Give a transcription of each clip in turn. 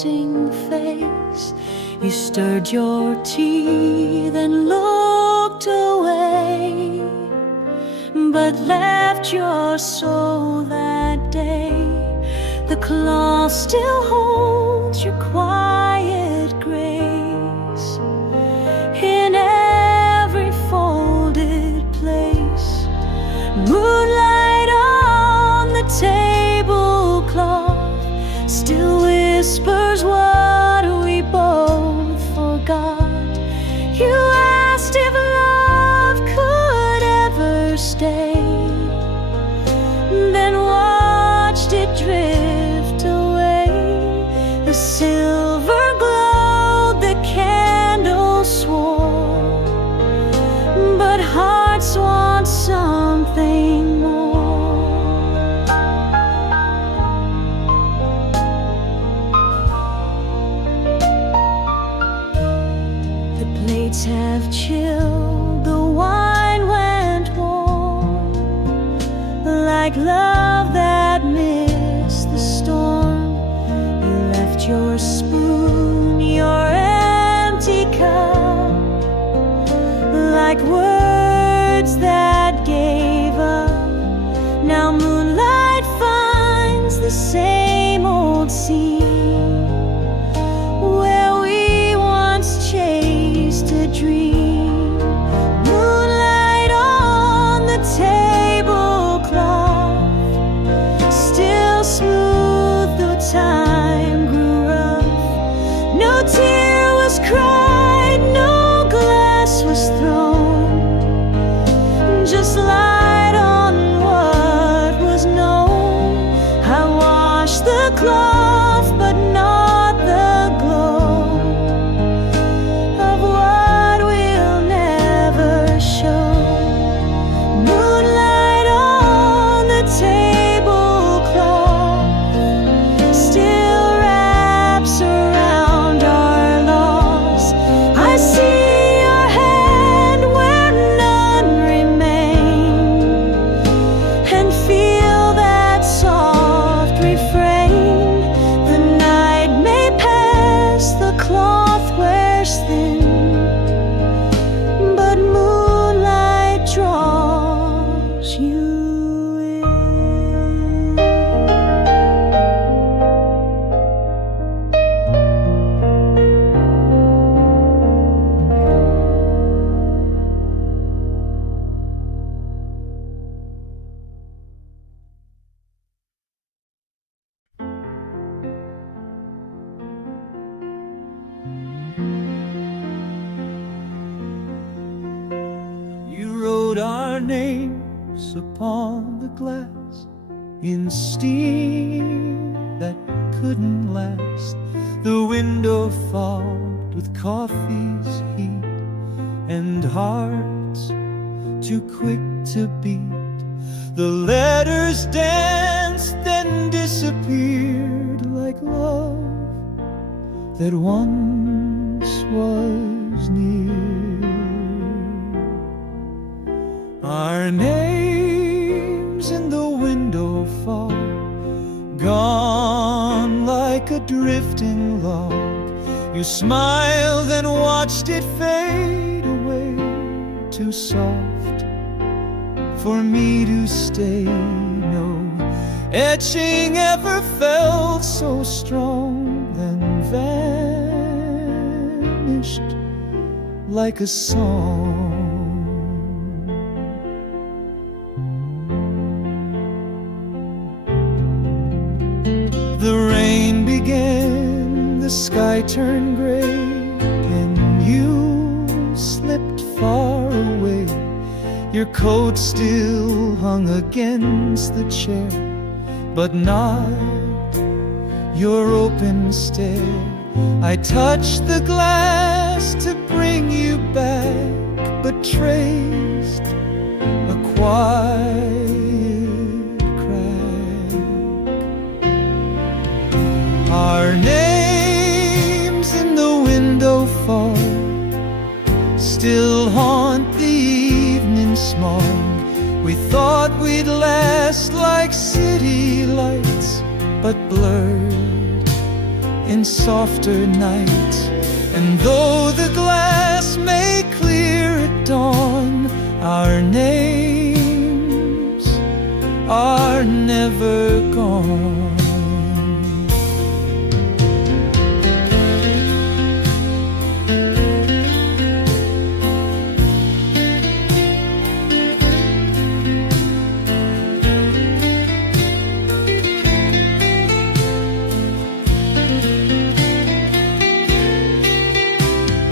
resting face. You stirred your tea, then looked away, but left your soul that day. The cloth still holds your quiet grace in every folded place. Moonlight on the tablecloth still whispers what we both forgot. You asked if love could ever stay, then watched it drift away. The silver glowed, the candle swore, but hearts want something more. The plates have chilled, the wine went warm, like love that missed the storm. You left your spoon, your empty cup, like words that gave up. Now moonlight finds the same old scene where we once chased a dream. Moonlight on the tablecloth still smooth, though time grew rough. No tear was cried, no glass was thrown, just light on what was known. I washed the cloth, but not the glow of what will never show. Moonlight on the tablecloth still wraps around our loss. I see your hand where none remain, and feel that soft refrain. The night may pass, the cloth wears thin, but moonlight draws you in. You wrote our names upon the glass in steam that couldn't last. The window fogged with coffee's heat, and hearts too quick to beat. The letters danced, then disappeared like love that once was near. Our names in the window fog, gone like a drifting log. You smiled and watched it fade away, too soft for me to stay. No etching ever felt so strong, then vanished like a song. The rain began, the sky turned gray, and you slipped far away. Your coat still hung against the chair, but not your open stare. I touched the glass to bring you back, but traced a quiet crack. Our names in the window fog still haunt the evening smog. We thought we'd last like city lights, but blurred in softer nights. And though the glass may clear at dawn, our names are never gone.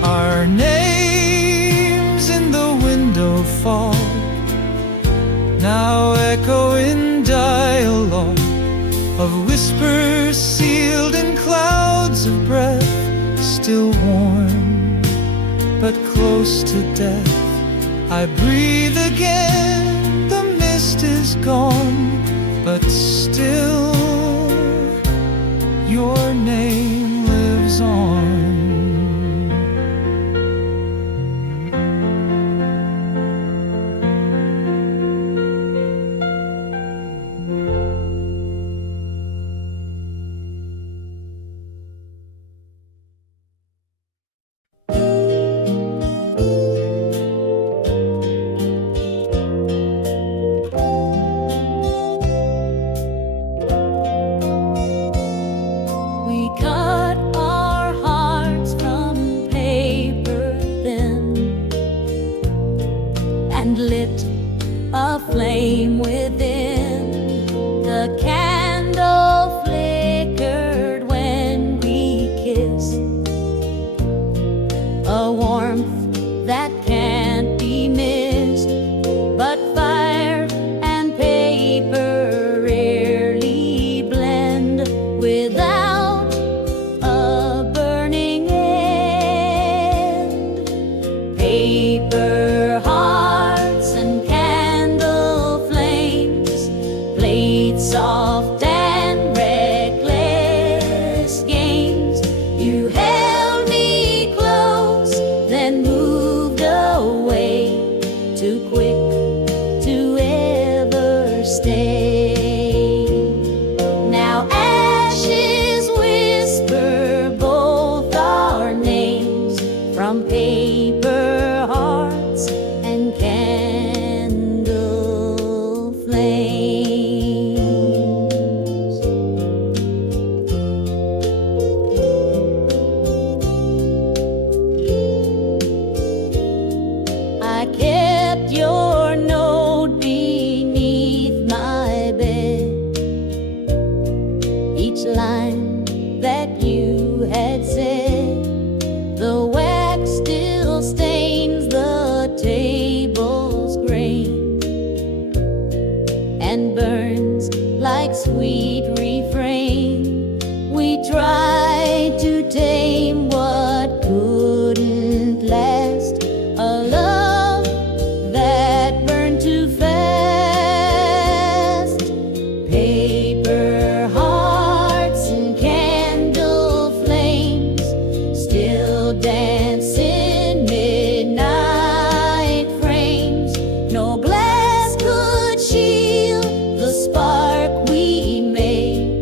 Our names in the window fall, now echo in dialogue of whispers sealed in clouds of breath, still warm but close to death. I breathe again, the mist is gone, but still your name lives on. No glass could shield the spark we made.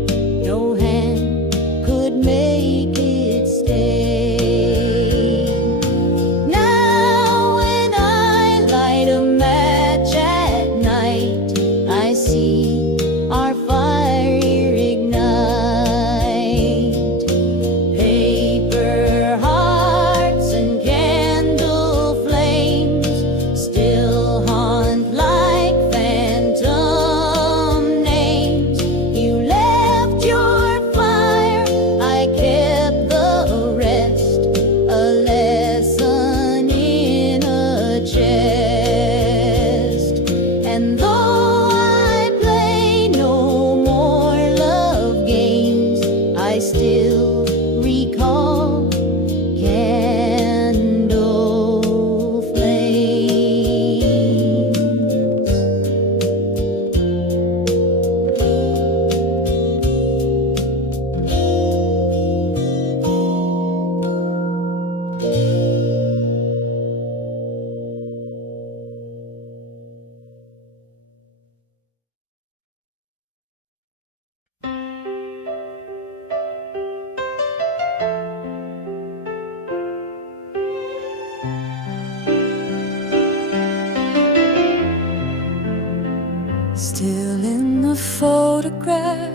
Still in the photograph,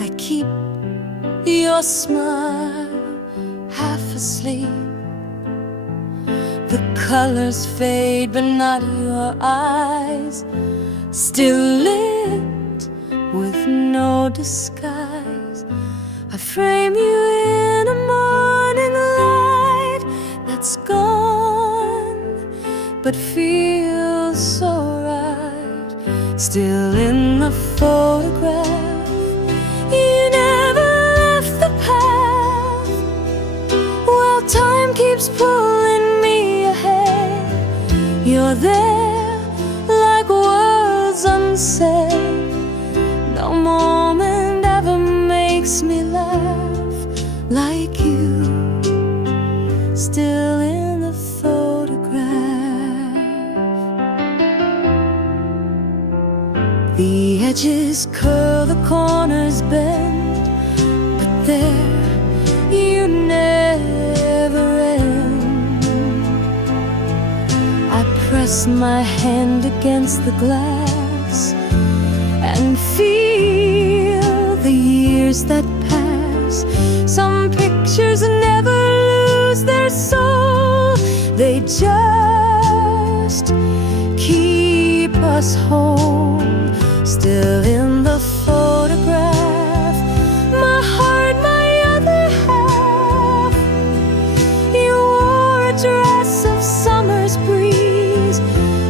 I keep your smile half asleep. The colors fade, but not your eyes, still lit with no disguise. I frame you in a morning light that's gone, but feels so right. Still in the photograph, you never left the path. While time keeps pulling me ahead, you're there like words unsaid. No moment ever makes me laugh like you. Still in the photograph. The edges curl, the corners bend, but there you never end. I press my hand against the glass and feel the years that pass. Some pictures never lose their soul, they just keep us whole. Still in the photograph, my heart, my other half. You wore a dress of summer's breeze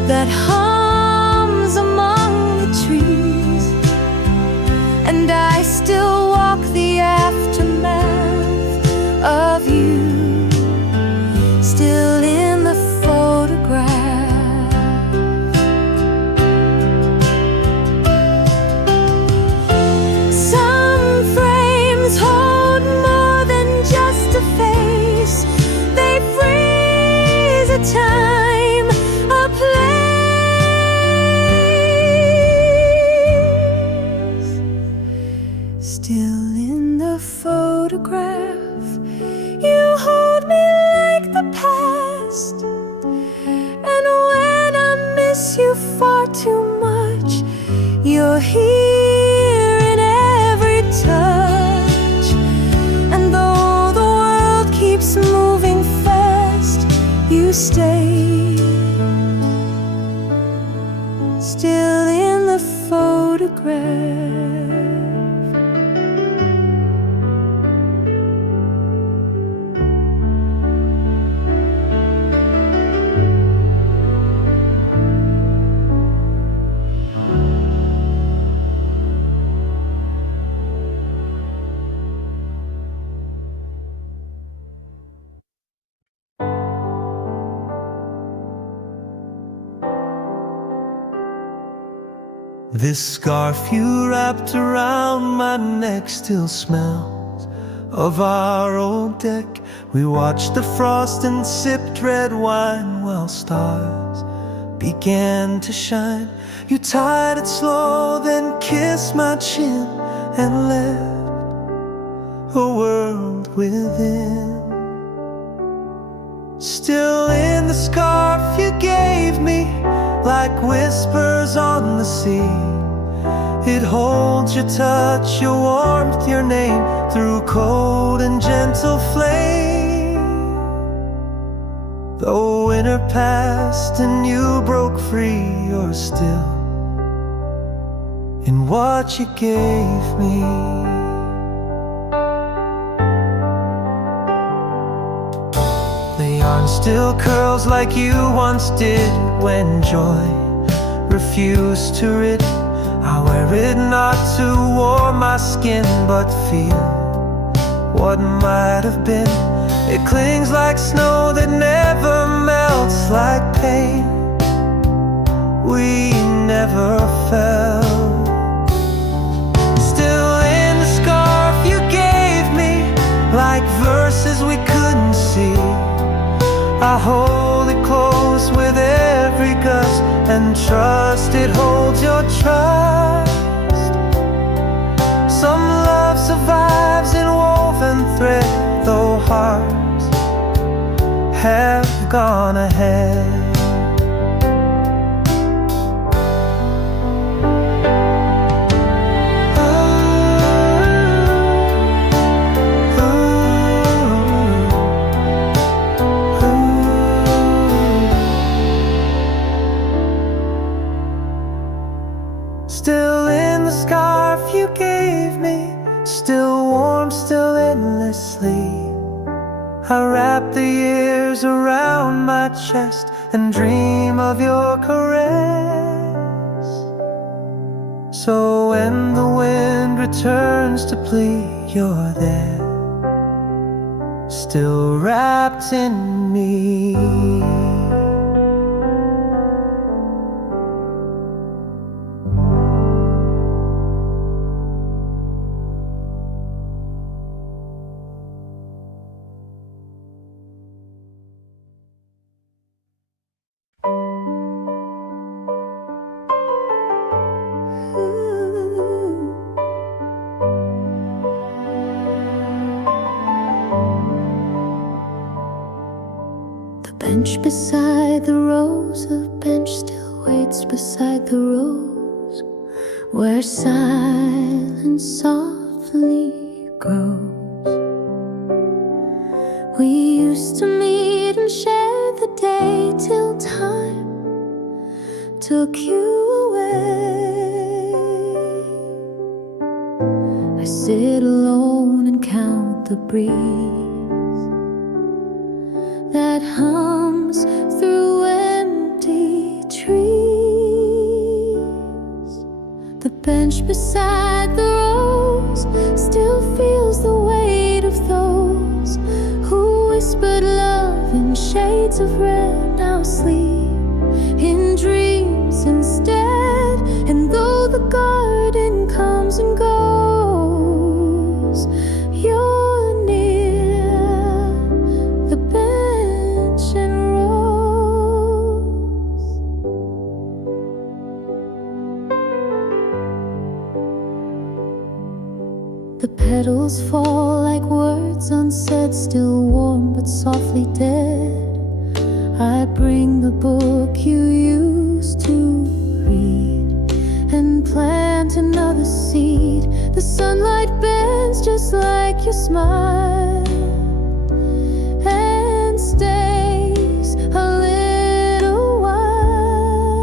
that hums among the trees, and I still walk the aftermath of you. Still in the photograph. Some frames hold more than just a face. They freeze a time, a place. Still in the photograph, you hold me like the past. And when I miss you far too much, you're here in every touch. And though the world keeps moving fast, you stay. Still in the photograph. This scarf you wrapped around my neck still smells of our old deck. We watched the frost and sipped red wine while stars began to shine. You tied it slow, then kissed my chin and left a world within. Still in the scarf you gave me, like whispers on the sea. It holds your touch, your warmth, your name through cold and gentle flame. Though winter passed and you broke free, you're still in what you gave me. The yarn still curls like you once did when joy refused to rid. I wear it not to warm my skin, but feel what might have been. It clings like snow that never melts, like pain we never felt. Still in the scarf you gave me, like verses we couldn't see. I hold it close with every gust and trust it holds your trust. Some love survives in woven thread, though hearts have gone ahead. still in the scarf you gave me, still warm, still endlessly. I wrap the years around my chest and dream of your caress. So when the wind returns to plead, you're there, still wrapped in me. Bench beside the rose, a bench still waits beside the rose, where silence softly grows. We used to meet and share the day till time took you away. I sit alone and count the breeze that hums through empty trees. The bench beside the rose still feels the weight of those who whispered love in shades of red. Now sleep in dreams instead, and though the garden comes and goes, you're near the bench and rose. The petals fall like words unsaid, still warm but softly dead. I bring the book you used to read and plant another seed. The sunlight bends just like your smile and stays a little while.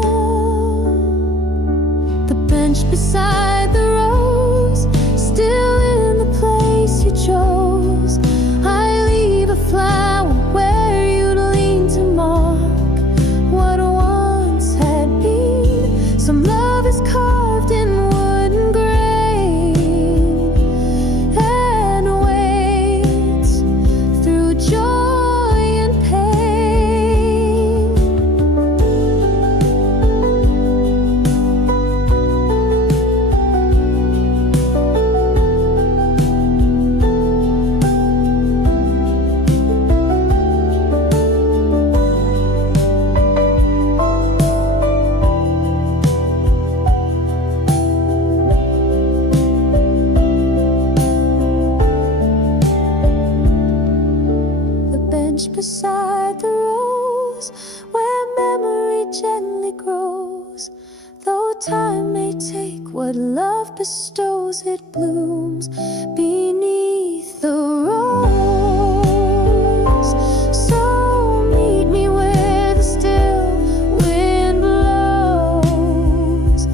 The bench beside the rose, still in the place you chose. I leave a flower where you'd lean to mark what once had been. Some love is carved in wooden grain and waits through joy and pain. The bench beside the rose, where memory gently grows. Though time may take what love bestows, it blooms beneath the rose. So meet me where the still wind blows,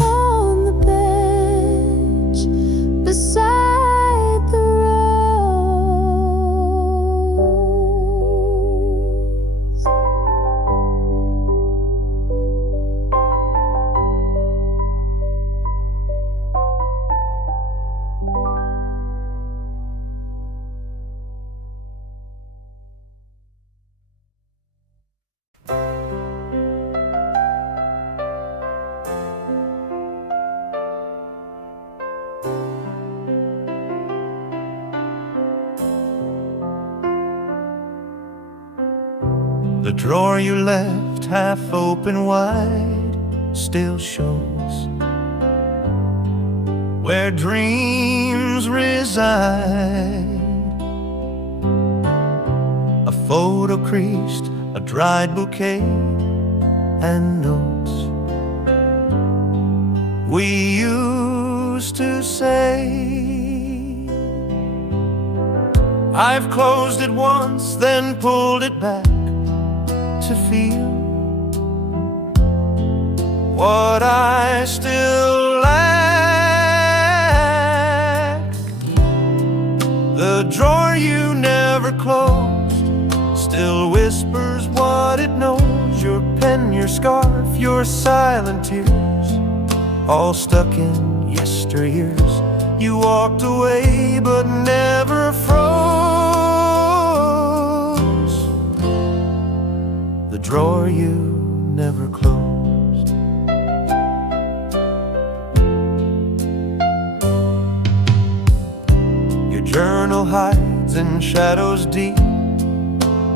on the bench beside the rose. The drawer you left half open wide still shows where dreams reside. A photo creased, a dried bouquet, and notes we used to say. I've closed it once, then pulled it back to feel what I still you never closed still whispers what it knows. Your pen, your scarf, your silent tears, all stuck in yesteryears. You walked away but never froze, the drawer you never closed. Your journal hides in shadows deep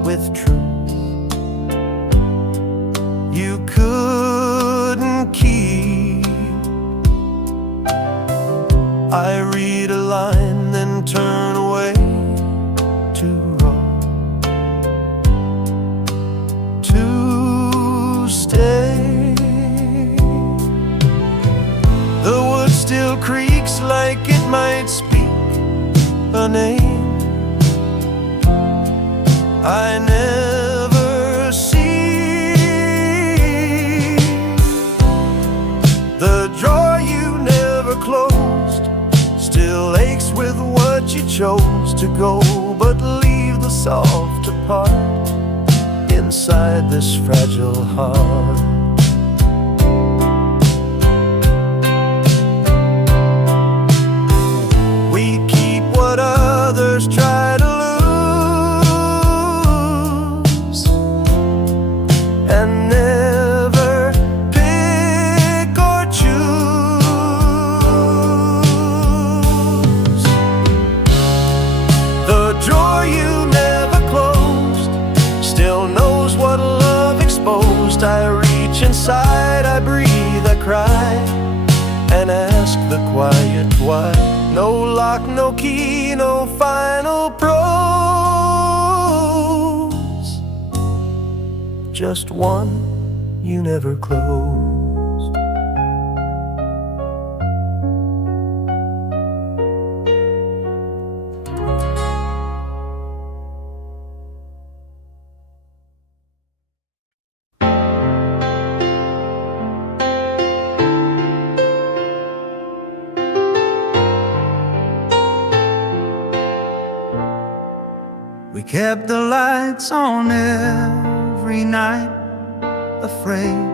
with truth you couldn't keep. I read a line then turn away to wrong, to stay. The wood still creaks like it might speak a name I never see. The drawer you never closed still aches with what you chose to go, but leave the soft part inside this fragile heart. We keep what others try to lose and never pick or choose. The drawer you never closed still knows what love exposed. I reach inside, I breathe, I cry, and ask the quiet why. No lock, no key, no final prose, just one you never closed. We kept the lights on every night, afraid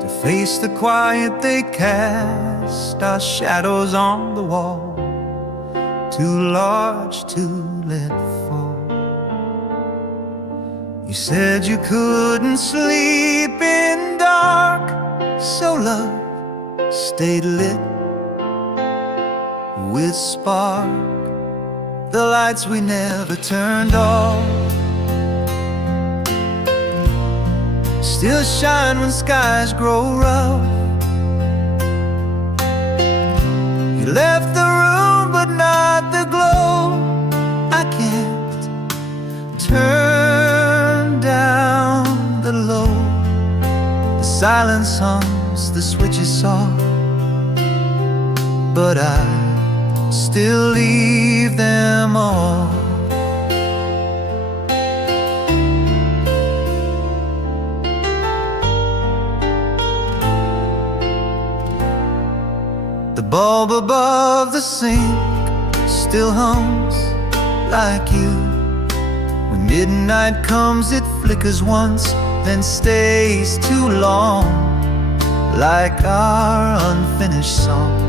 to face the quiet they cast. Our shadows on the wall, too large to let fall. You said you couldn't sleep in dark, so love stayed lit with spark. The lights we never turned off still shine when skies grow rough. You left the room but not the glow. I can't turn down the low. The silence hums, the switch is soft, but I still leave them all. The bulb above the sink still hums like you. When midnight comes it flickers once, then stays too long, like our unfinished song.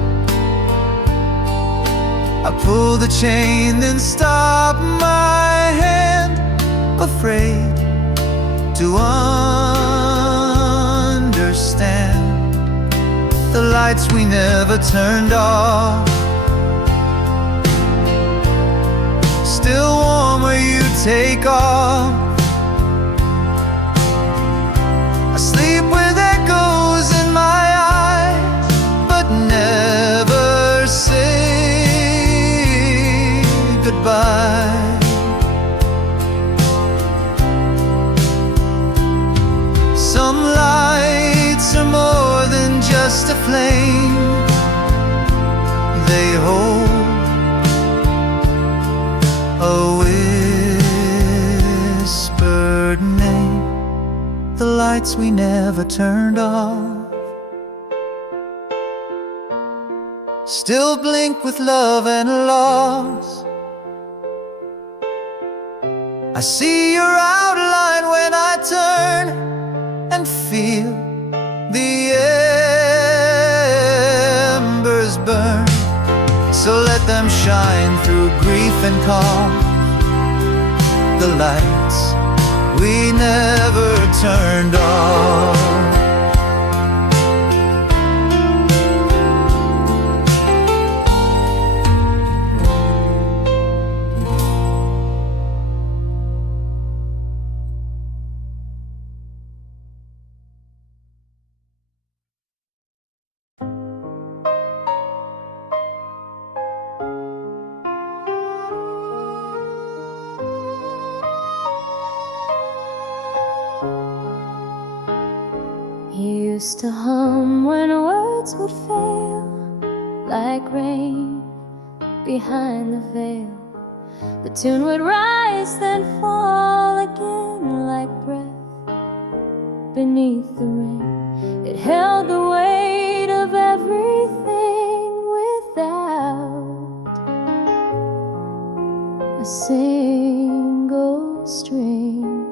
I pull the chain, then stop my hand, afraid to understand. The lights we never turned off still warm where you take off. I sleep with echoes in my eyes, but never say goodbye. Some lights are more than just a flame. They hold a whispered name. The lights we never turned off still blink with love and loss. I see your outline when I turn and feel the embers burn. So let them shine through grief and calm, the lights we never turned on. You used to hum when words would fail, like rain behind the veil. The tune would rise, then fall again, like breath beneath the rain. It held the weight of everything without a single string.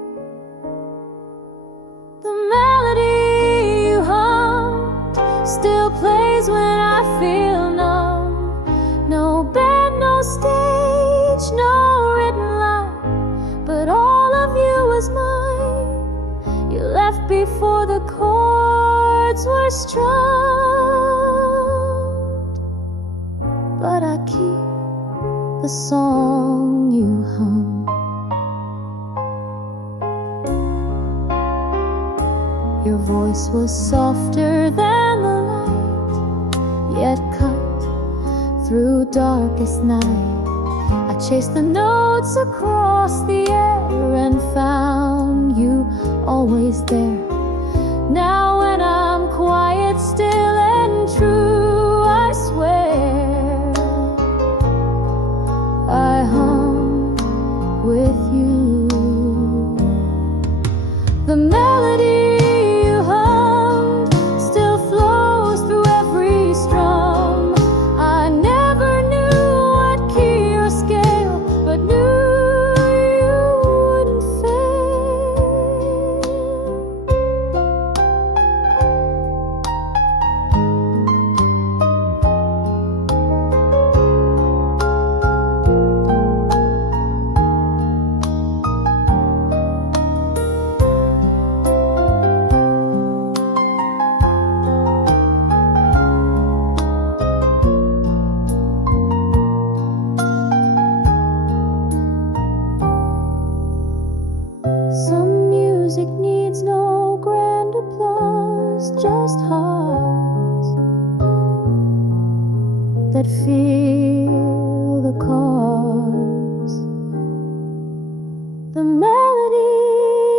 The melody you hummed still plays when I feel numb. No band, no stage, no written line, but all of you was mine. You left before the chords were strummed, but I keep the song you hum. Your voice was softer than the light, yet cut through darkest night. I chased the notes across the air and found you always there. Now when I'm quiet, still and true, I swear I hum with you. The melody that feel the cause. The melody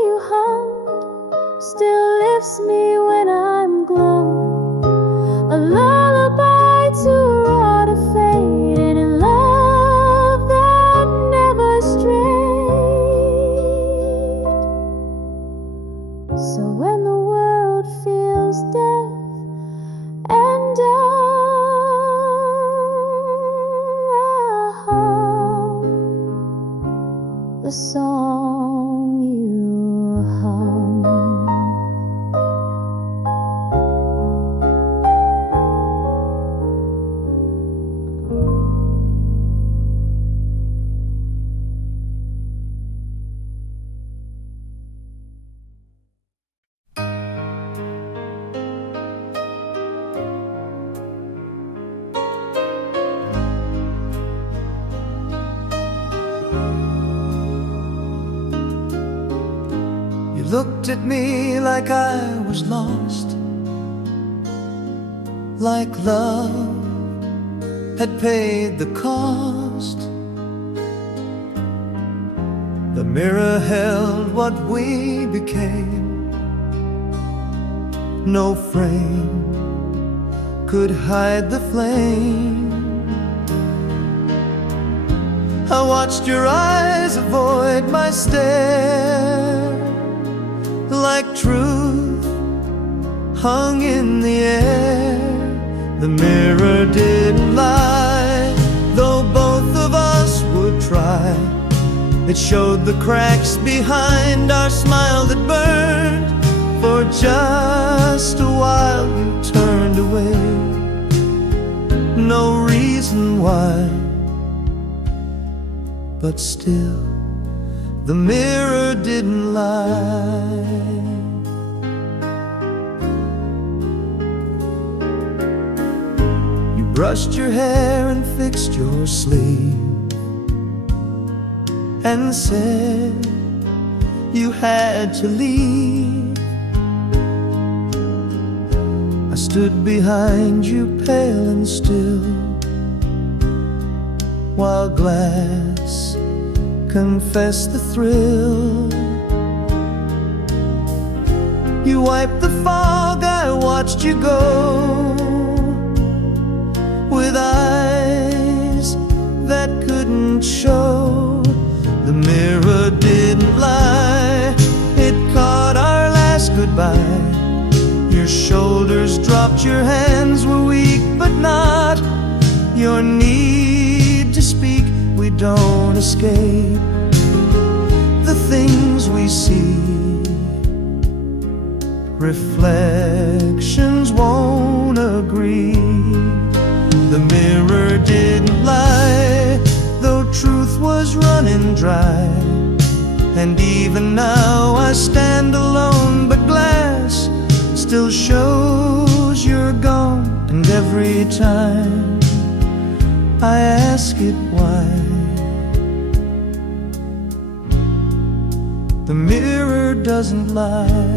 you hummed still lifts me when I'm glum. A lullaby to rot a fade in love that never strayed. So when the world feels deaf and dumb, the song you hum. Looked at me like I was lost, like love had paid the cost. The mirror held what we became. No frame could hide the flame. I watched your eyes avoid my stare, like truth hung in the air. The mirror didn't lie, though both of us would try. It showed the cracks behind our smile that burned. For just a while you turned away, no reason why, but still the mirror didn't lie. You brushed your hair and fixed your sleeve and said you had to leave. I stood behind you pale and still, while glass confessed the thrill. You wiped the fog, I watched you go, with eyes that couldn't show. The mirror didn't lie, it caught our last goodbye. Your shoulders dropped, your hands were weak, but not your need to speak. We don't escape the things we see. Reflections won't agree. The mirror didn't lie, though truth was running dry. And even now I stand alone, but glass still shows you're gone. And every time I ask it why, the mirror doesn't lie.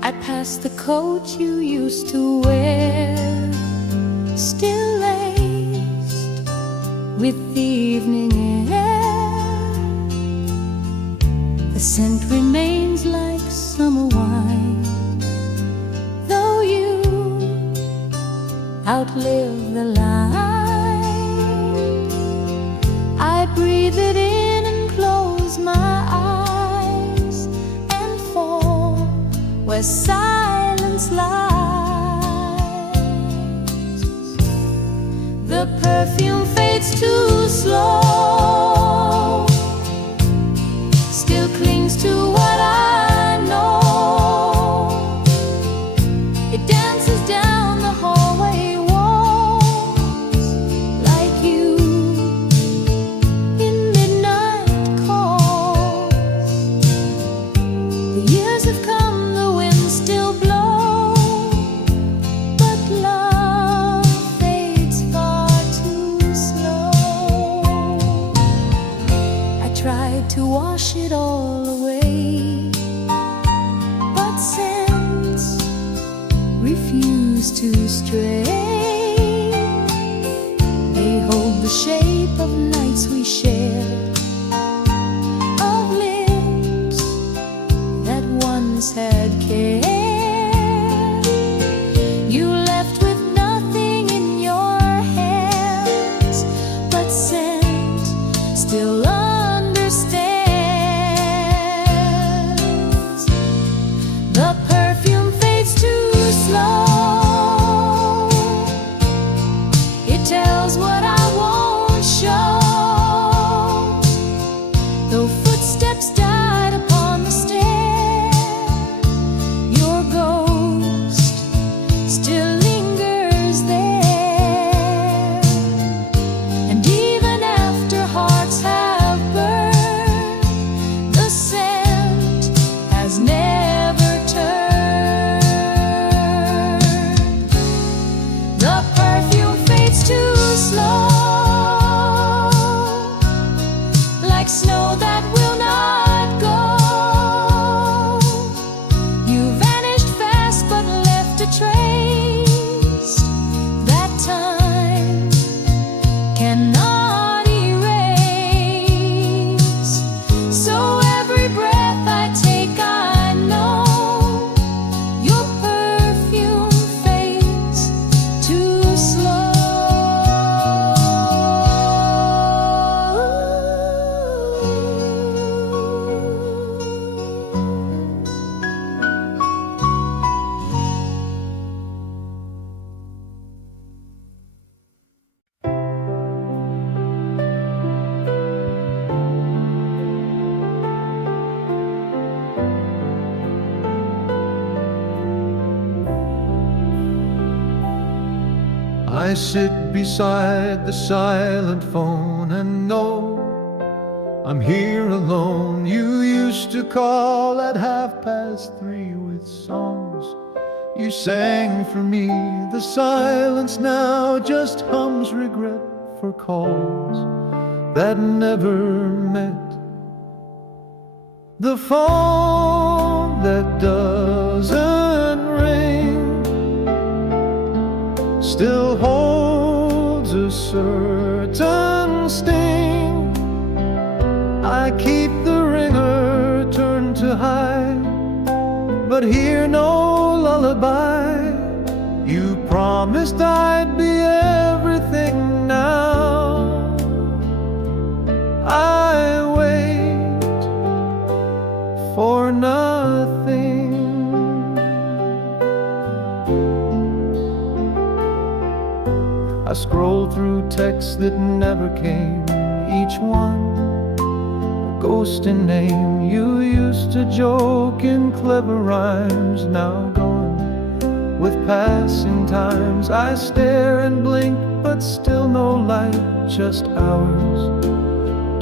I passed the coat you used to wear, still laced with the evening air. The scent remains like summer wine, though you outlive the light. I breathe it in and close my eyes and fall where silence lies. The perfume fades too slow, still clings to what I know. It dances down the hallway walls like you in midnight calls. The years have come, the winds still blow, but love fades far too slow. I tried to wash it all away, but scents refuse to stray. They hold the shape of nights we shared, of lips that once had cared. You left with nothing in your hands, but scent still understands. The perfume fades too slow, it tells what I won't show. I sit beside the silent phone and know I'm here alone. You used to call at 3:30 with songs you sang for me. The silence now just hums regret for calls that never met. The phone that doesn't ring still holds a certain sting. I keep the ringer turned to hide, but hear no lullaby. You promised I'd be everything now. I wait for nothing. I scroll through texts that never came, each one a ghost in name. You used to joke in clever rhymes, now gone with passing times. I stare and blink, but still no light, just hours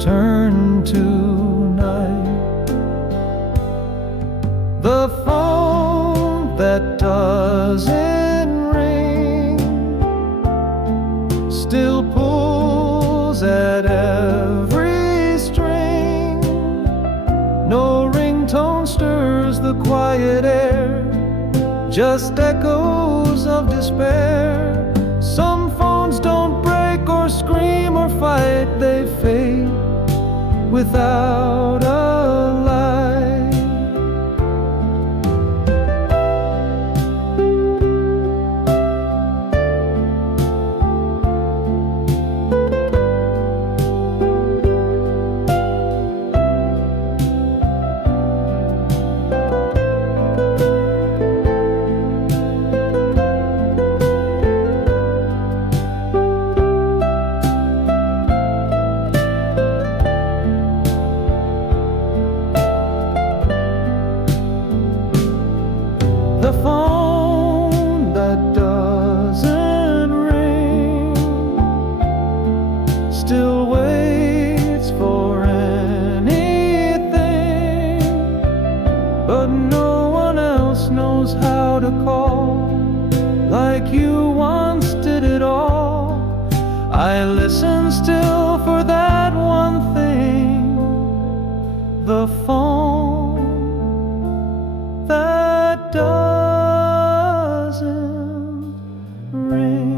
turn to night. The phone that doesn't ring still pulls at every string. No ringtone stirs the quiet air, just echoes of despair. Some phones don't break or scream or fight, they fade without a light. The phone that doesn't ring still waits for anything, but no one else knows how to call like you once did it all. I listen still for that one thing, the phone that doesn't ring.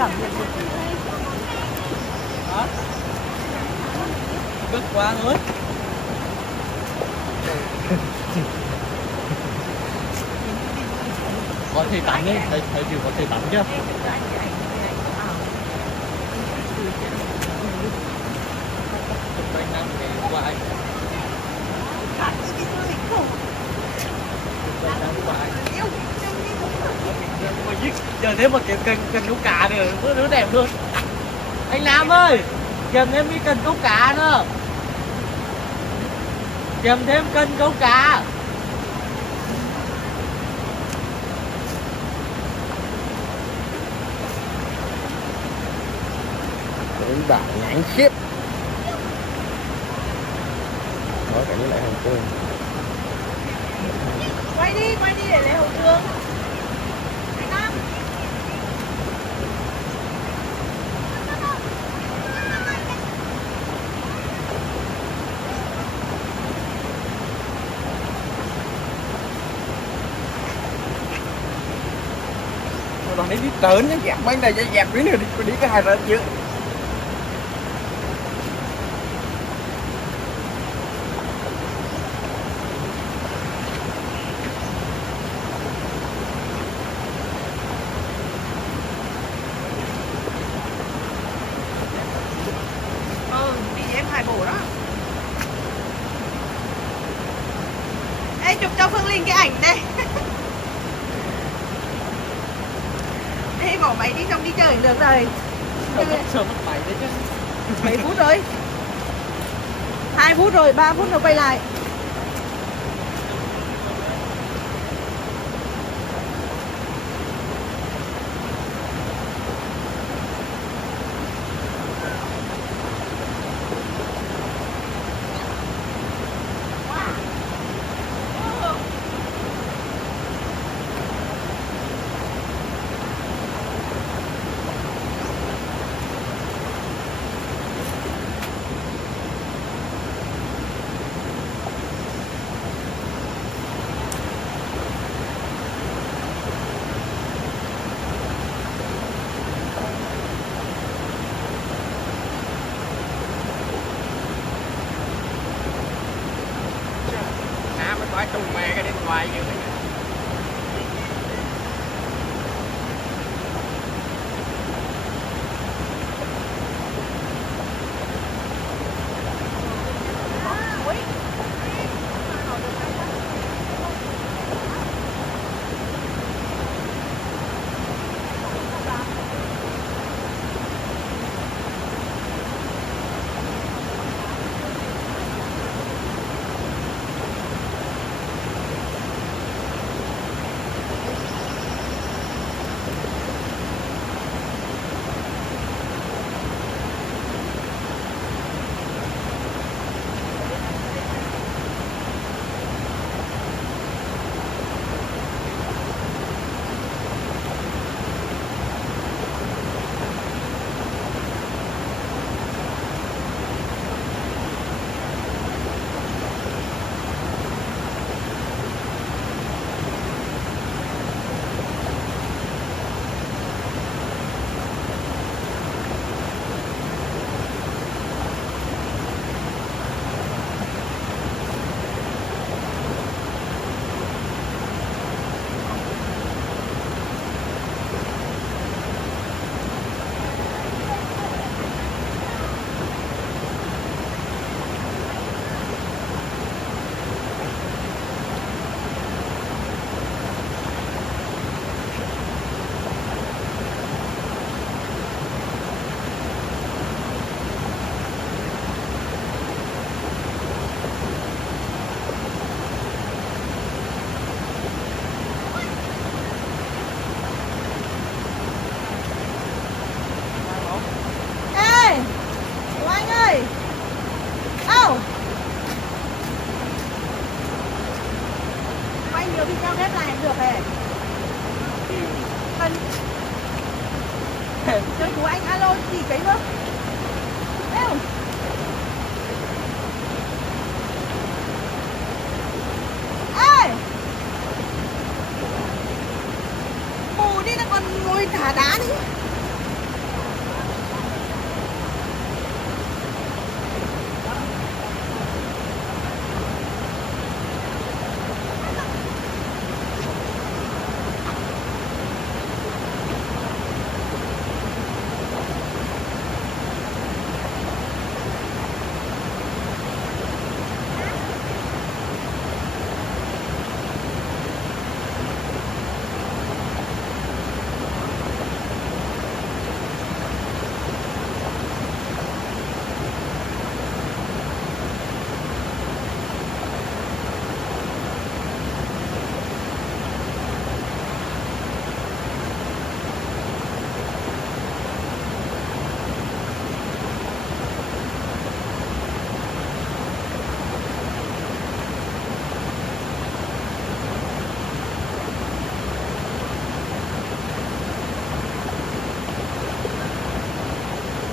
cảm nhận được hả? Bước quá thôi. Có thể tắm đấy, thầy chịu có thể tắm chưa? Giờ thêm một cái cần câu cá nữa, nó đẹp luôn. Anh Nam ơi, kèm thêm cái cần câu cá nữa. Kèm thêm cần câu cá. Đánh bạc ngắn khiếp. Nói cả như lại Hồng Kông. Quay đi để lấy hậu trường. Anh Nam. này đi tởn nó dẹp bên này dẹp bên này đi cái hai rồi chứ. Đi em hai bộ đó. Ê, chụp cho Phương Linh cái ảnh đây. Ê, bỏ máy đi xong đi chơi được rồi. Sớm mất máy đấy chứ. Mấy phút rồi? 2 phút rồi, 3 phút nữa quay lại. Mới phải trùng mẹ cái điện thoại kìa. Chơi của anh alo gì cái nữa. Êu. Ê. Mù đi, nó còn ngồi thả đá đi.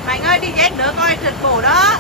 Mạnh ơi, đi dép nữa coi trượt cổ đó.